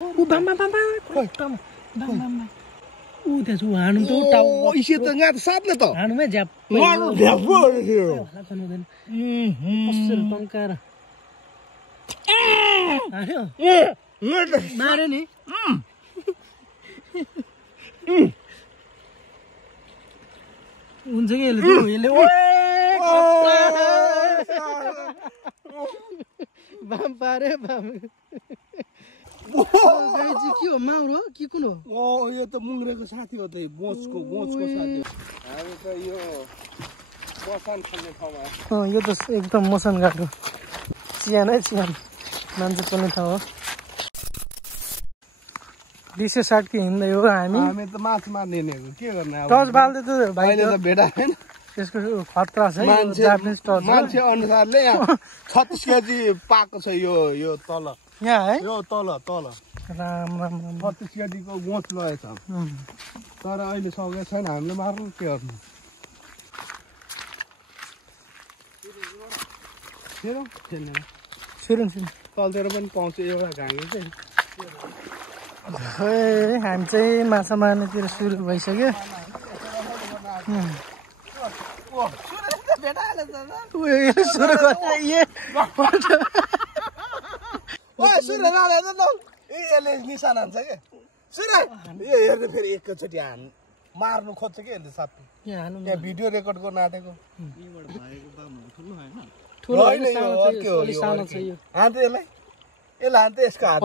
ऊ बाम बाम बाम बाम बाम बाम ऊ त्यसो हानु त टाउ इसे त यहाँ त साथले त हानुमै झ्याप कसरी टङ्काएर हान्यो मार्यो नि हुन्छ कि यसले बाम पारे बाम गाई चाहिँ के हो माउर हो कि कुन हो यो त मुङ्ग्रेको साथी हो त बोचको साथी हो हामी त यो मसान खाने ठाउँमा यो त एकदम मसान घाट हो चियानै चियान मान्छे पर्ने ठाउँ हो 260 कि हिँड्दै हो हामी त माछा मार्ने नि के गर्ने अब टर्च बाल्दै त भाइ अहिले त भेटाएन त्यसको खतरा छ जापानिज टर्च मान्छे अनुसारले यहाँ 36 केजी पाएको छ यो तल यहाँ है यो तल राम राम राम 36 केजीको गोच रहेछ तर अहिले सकेको छैन हामीले मार्नु के गर्नु सुरुङ तलतिर पनि पाउँछ एउटा घाँगे चाहिँ हामी चाहिँ माछा मार्नेतिर सुरु भइसक्यो सुरु यसले निशान हान्छ के यो हेर्नु फेरि एकैचोटि मार्नु खोज्छ कि यसले सबै यहाँ भिडियो रेकर्ड गर्न आँटेको ठुलो यसलाई हान्थे यसको हात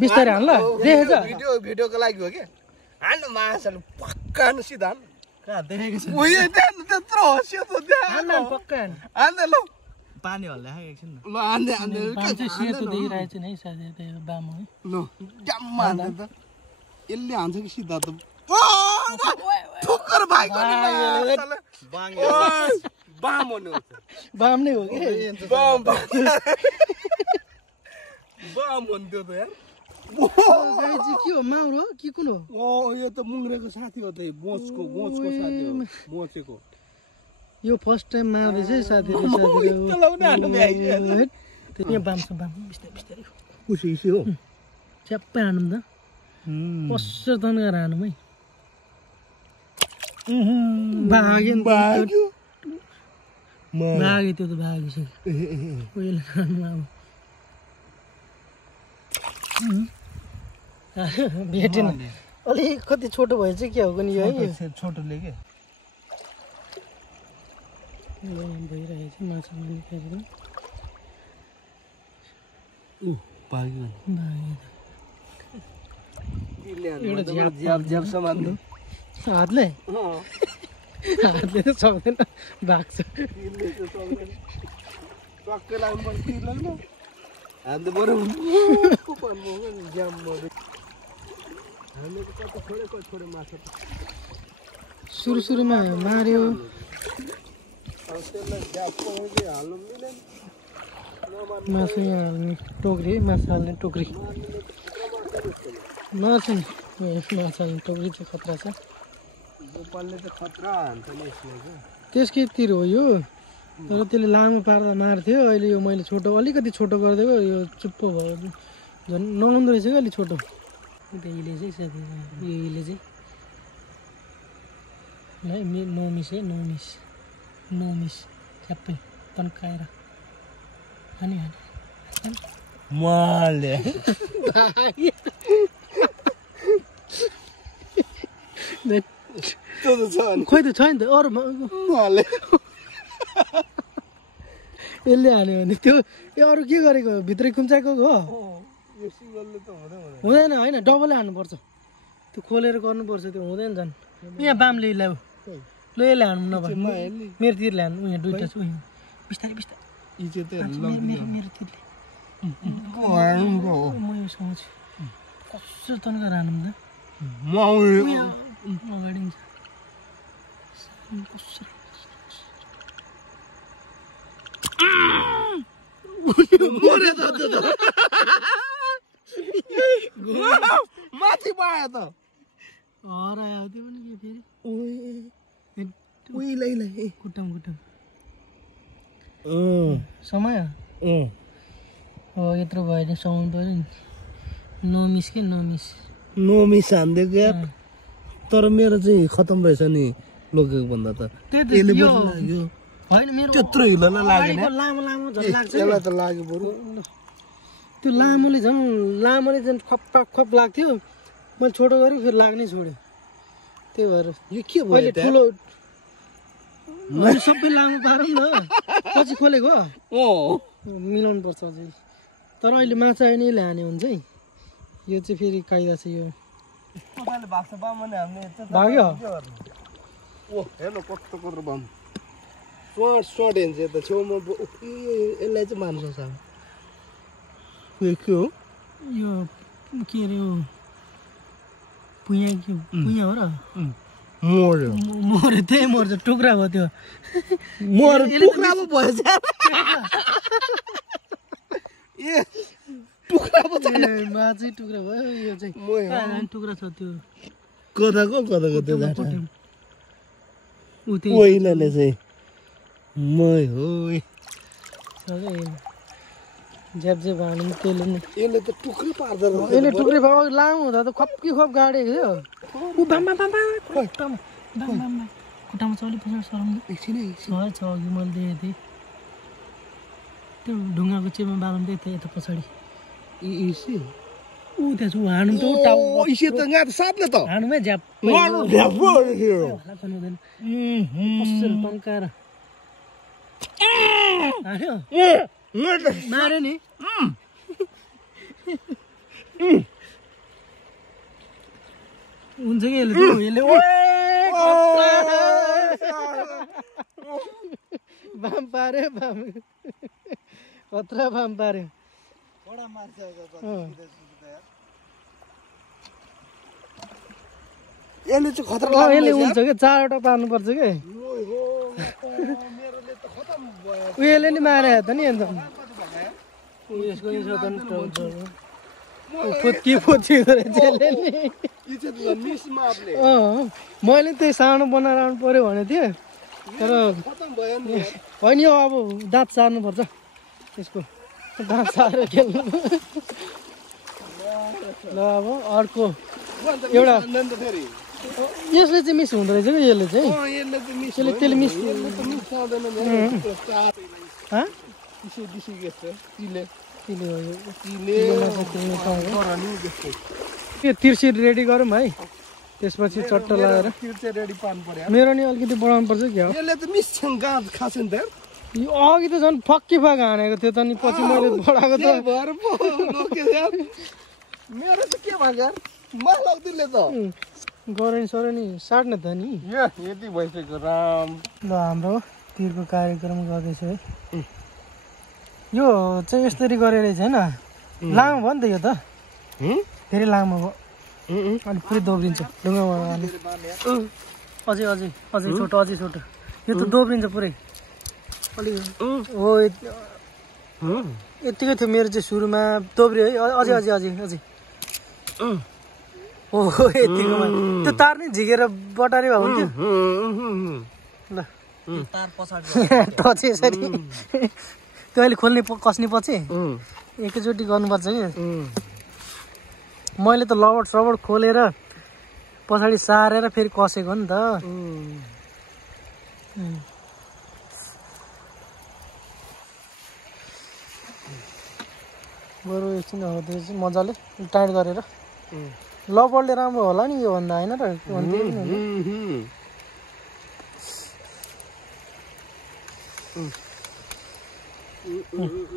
बिस्तारै हान्ला देखेछ भिडियोको लागि हो कि हान्नु माछाले पक्का हान्नु सिधा देखेको छ त्यत्रो हँसियो त पक्का हान्दै ल पानी हल्ला एकछिन ल हान्दै सेतो देखिरहेको छ नि साथी त्यो बाम है ल ड्याममा हान्दै त यसले हान्छ कि सिधा त ठोक्कर भाइको बाम हुनु बाम नै हो कि बाम हुन्थ्यो त यार गाई चाहिँ के हो माउर हो कि कुन हो यो त मुङ्ग्रेको साथी हो त बोचको साथी हो बोचेको यो फर्स्ट टाइम मार्दैछ है साथीहरू यहाँ बाम छ बाम बिस्तारै खुसी हो च्याप्पै हानौँ त कसरी तन्काएर हानौँ है भाग्यो त्यो त भागिसक्यो भेटेन अलिकति छोटो भए चाहिँ क्या हो नि है छोटोले के भइरहेको छ माछा हातले हातले त सक्दैन भाग्छ सुरुमा मार्यो मासु यहाँ हाल्ने टोक्री माछा हाल्ने टोक्री मार्छ नि माछा हाल्ने टोक्री चाहिँ खतरा छ त्यसकैतिर हो यो तर त्यसले लामो पार्दा मार्थ्यो अहिले यो मैले छोटो अलिकति छोटो गरिदिएको यो चुप्पो भयो झन् नहुँदो रहेछ क्या अलिक छोटो हिले चाहिँ साथी यो हिले चाहिँ नोमिस च्याप्पै तन्काएर हानी खोइ त छ नि त अरू यसले हाल्यो भने त्यो अरू के गरेको भित्रै कुम्चाएको हो हुँदैन होइन डबलै हाल्नुपर्छ त्यो खोलेर गर्नुपर्छ त्यो हुँदैन झन् यहाँ बामले ल्याऊ ल यसले हान्नु नभए मेरोतिर ल्याउनु यहाँ दुइटा छु बिस्तारै मेरोतिर म यो सोच्छु कसरी तन्काएर हानौँ त अगाडि माथि पायो त हरायो त्यो पनि के फेरि खुट्टाम समय अब यत्रो भयो भने सुहाउनु पऱ्यो नि नो मिस के नो मिस नोमिस हानिदिएको यार तर मेरो चाहिँ खतम भएछ नि लोकेको भन्दा त होइन मेरो त्यत्रो हिल्न लागेन लामो लामो झन् लाग्छ यसलाई त लाग्यो बरु त्यो लामोले झन् खप लाग्थ्यो मैले छोटो गरेँ फेरि लाग्नै छोड्यो त्यही भएर यो के भयो ठुलो सबै लामो पारौँ न पछि खोलेको मिलाउनु पर्छ अझै तर अहिले माछा नै ल्याने हुन्छ है यो चाहिँ फेरि कायदा छ यो भाग्यो ओ हेर्नु कस्तो कत्रो बाम सर्ट हेर्छ त छेउमा यसलाई चाहिँ मार्नु सक्छ यो के हो यो के अरे यो पुया हो र मर्यो त्यही मर्छ टुक्रा भयो त्यो टुक्रा पो भएछ टुक्रा पो माछै टुक्रा भयो यो चाहिँ टुक्रा छ त्यो कताको त्यो जाटा उ त्यही ओइलाले चाहिँ मै हो झ्याप हाल्नु त्यसले नि यसले त टुक्रै पार्दैन यसले टुक्रै भयो लामो हुँदा त खप्की खप गाडेको थियो ऊ बाम खुट्टामा चलि पछाडि सराउनु छ अघि मैले देखेको थिएँ त्यो ढुङ्गाको चेपमा बालम दिएको थिएँ यता पछाडि ऊ त्यहाँ ऊ हानु त हानुमै झ्याप टन्काएर मार्यो नि हुन्छ कि यसले बाम पार्यो खतरा बाम पार्यो यसले चाहिँ खतरा यसले हुन्छ कि 4वटा पार्नुपर्छ कि उयोले नि मारे त नि अन्त यसको पोथी गरेछ मैले त्यही सानो बनाएर आउनु पर्यो भनेको थिएँ तर होइन यो अब दाँत सार्नुपर्छ यसको दाँत सारेर खेल्नु ल अब अर्को एउटा यसले चाहिँ मिस हुँदो रहेछ कि यसले चाहिँ त्यसले मिस यो तिर्सी रेडी गरौँ है त्यसपछि चट्ट लगाएर मेरो नि अलिकति बढाउनु पर्छ क्या यो अघि त झन् फक्की फाक हानेको थियो त नि पछि मैले बढाएको त गरे सर नि साट्ने त नि यति भइसक्यो राम ल हाम्रो तिरको कार्यक्रम गर्दैछ है यो चाहिँ यसरी गरेर छैन लामो भयो नि त यो त धेरै लामो भयो अनि पुरै दोब्रिन्छ ढुङ्गामा अझै छोटो यो त दोब्रिन्छ पुरै अलिक हो यतिकै थियो मेरो चाहिँ सुरुमा दोब्रियो है अझै ओहो यतिकोमा त्यो तार नै झिकेर बटारी भएको हुन्थ्यो ल त चाहिँ यसरी त्यो अहिले खोल्ने कस्ने पछि एकैचोटि गर्नुपर्छ कि मैले त लबड सबड खोलेर पछाडि सारेर फेरि कसेको नि त बरु एकछिन मजाले टाइट गरेर लबडले राम्रो होला नि यो भन्दा होइन र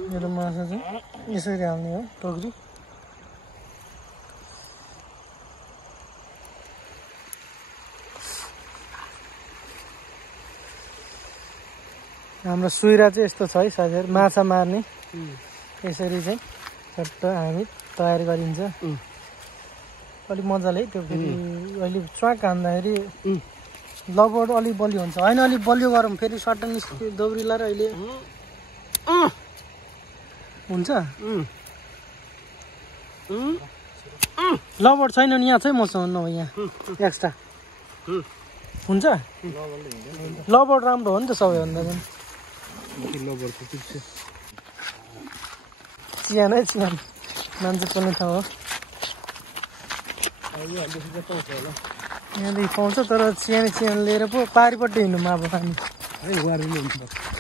मेरो माछा चाहिँ यसरी हाल्ने हो टोकरी हाम्रो सुइरा चाहिँ यस्तो छ है साथीहरू माछा मार्ने यसरी चाहिँ चट्ट हामी तयार गरिन्छ अलिक मजाले त्यो फेरि अहिले च्वाक हान्दाखेरि लबड अलिक बलियो हुन्छ होइन अलिक बलियो गरौँ फेरि सट्ट निस्क्यो दोब्रिला र अहिले हुन्छ लबड छैन नि यहाँ चाहिँ मसँग नभए यहाँ एक्स्ट्रा हुन्छ लबड राम्रो हो नि त सबैभन्दा पनि चियान है चियान मान्छे पर्ने ठाउँ हो यहाँदेखि पाउँछ तर चियान लिएर पो पारिपट्टि हिँड्नु अब हामी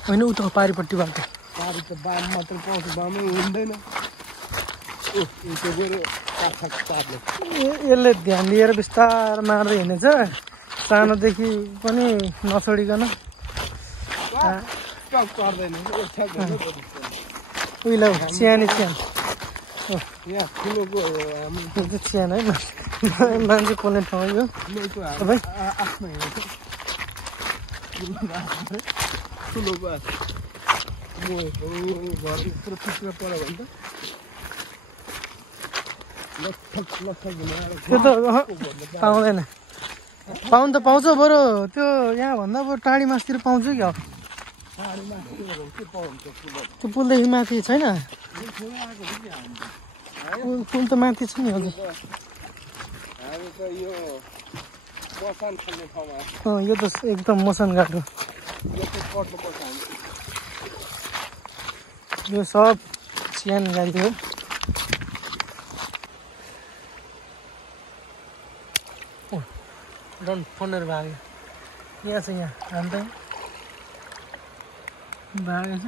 होइन उता पारिपट्टिबाट पारि त बाम मात्र पाउँछ बामै हुँदैन यसले ध्यान दिएर बिस्तार मार्दै हिँडेछ सानोदेखि पनि नछोडिकन उहिले चियान यहाँ ठुलोको चियान है मान्छे पर्ने ठाउँ यो तपाईँ आफ्नो ठुलोको घर यत्रो पिक्चर पऱ्यो भने त्यो त पाउँदैन पाउनु त पाउँछ बरु त्यो यहाँभन्दा बरु टाढी मासतिर पाउँछ क्या त्यो पुलदेखि माथि छैन पुल त माथि छ नि हजुर यो त एकदम मसान घाट हो यो सब चियान गाडी हो डन फोनहरू भाग्यो यहाँ छ यहाँ अन्त भागेछ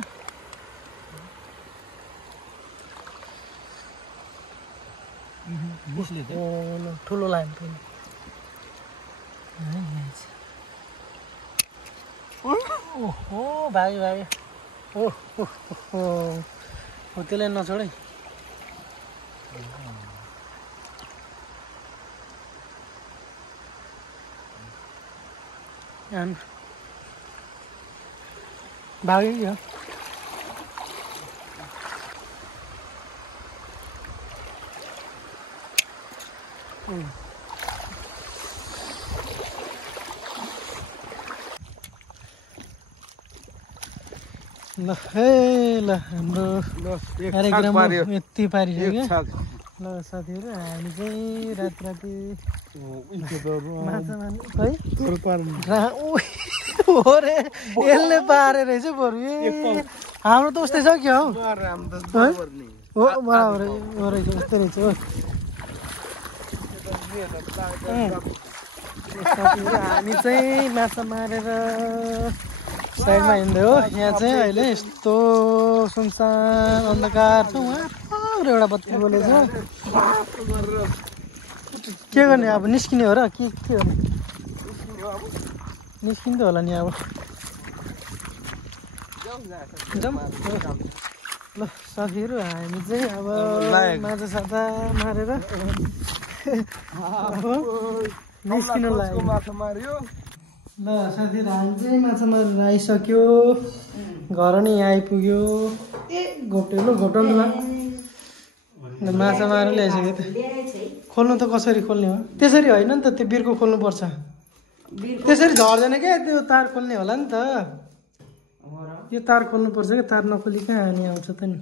ठुलो लाइन पनि ओहो भाग्यो भाग्यो ओहो हो त्यसलाई नछोड है भाग्यो कि हो ल है ल हाम्रो कार्यक्रम यति पारिसक्यो ल साथीहरू हामी चाहिँ राति माछा मार्ने हो रे यसले पारे रहेछ बरु हाम्रो त उस्तै छ क्या हौ हो बराबर हो रहेछ उस्तै रहेछ हो हामी चाहिँ माछा मारेर साइडमा हिँड्दै हो यहाँ चाहिँ अहिले यस्तो सुनसान अन्धकार छ उहाँ एउटा बत्ती बोलेछ के गर्ने अब निस्किने हो र के हो निस्किँदै होला नि अब ल साथीहरू हामी चाहिँ अब माछा साछा मारेर निस्किनु लाग्यो ल साथीहरू हामी चाहिँ माछा मारेर आइसक्यो घर नै आइपुग्यो घोप्टेलो घोप्टाउनुमा माछा मारेर ल्याइसक्यो त खोल्नु त कसरी खोल्ने हो त्यसरी होइन नि त त्यो बिर्को खोल्नुपर्छ त्यसरी झर्दैन क्या त्यो तार खोल्ने होला नि त यो तार खोल्नुपर्छ क्या तार नखोली कहाँ हानी आउँछ त नि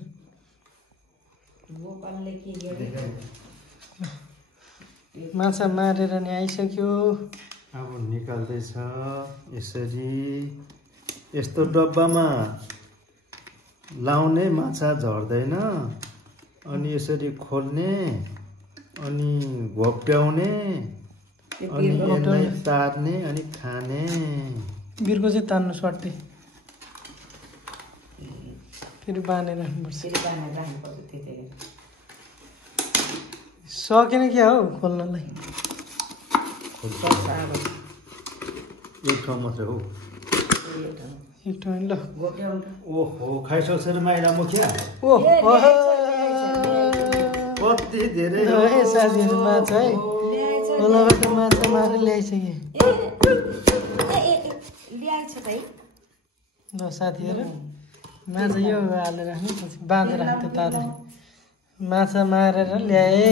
माछा मारेर नि आइसक्यो अब निकाल्दैछ यसरी यस्तो डब्बामा लाउने माछा झर्दैन अनि यसरी खोल्ने अनि घोप्ट्याउने अनि यसलाई तार्ने अनि खाने बिर्को चाहिँ तान्नु सट्टै फेरि बाँधेर राख्नुपर्छ सकेन क्या हो खोल्नलाई एक ठाउँ मात्रै हो एक ठाउँ ल ओहो खाइसक्छ माइला मुखिया ओ कति धेरै साथीहरू माछा है खोलाबाट माछा मारेर ल्याइसके ल साथीहरू माछा यो हालेर राख्नु पछि बाँधेर राख्थ्यो तारले माछा मारेर ल्याए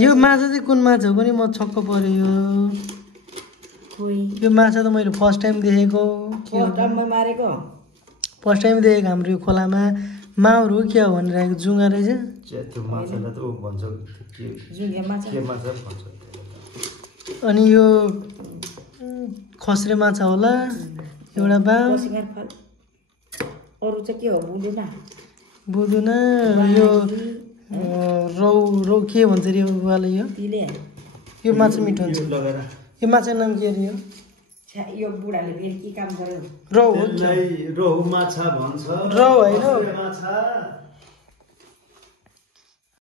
यो माछा चाहिँ कुन माछा हो पनि म छक्क पऱ्यो यो माछा त मैले फर्स्ट टाइम देखेको फर्स्ट टाइम देखेको हाम्रो यो खोलामा माउर हो क्या हो भनिरहेको जुङ्गा रहेछ अनि यो खस्रे माछा होला एउटा बाउ बुझ्दैन यो रौ रौ के भन्छ अरे बुवाले यो माछा मिठो हुन्छ यो माछाको नाम के अरे यो बुढाले फेरि के काम गर्यो रौ हो त्यसलाई रोहु माछा भन्छ रौ होइन माछा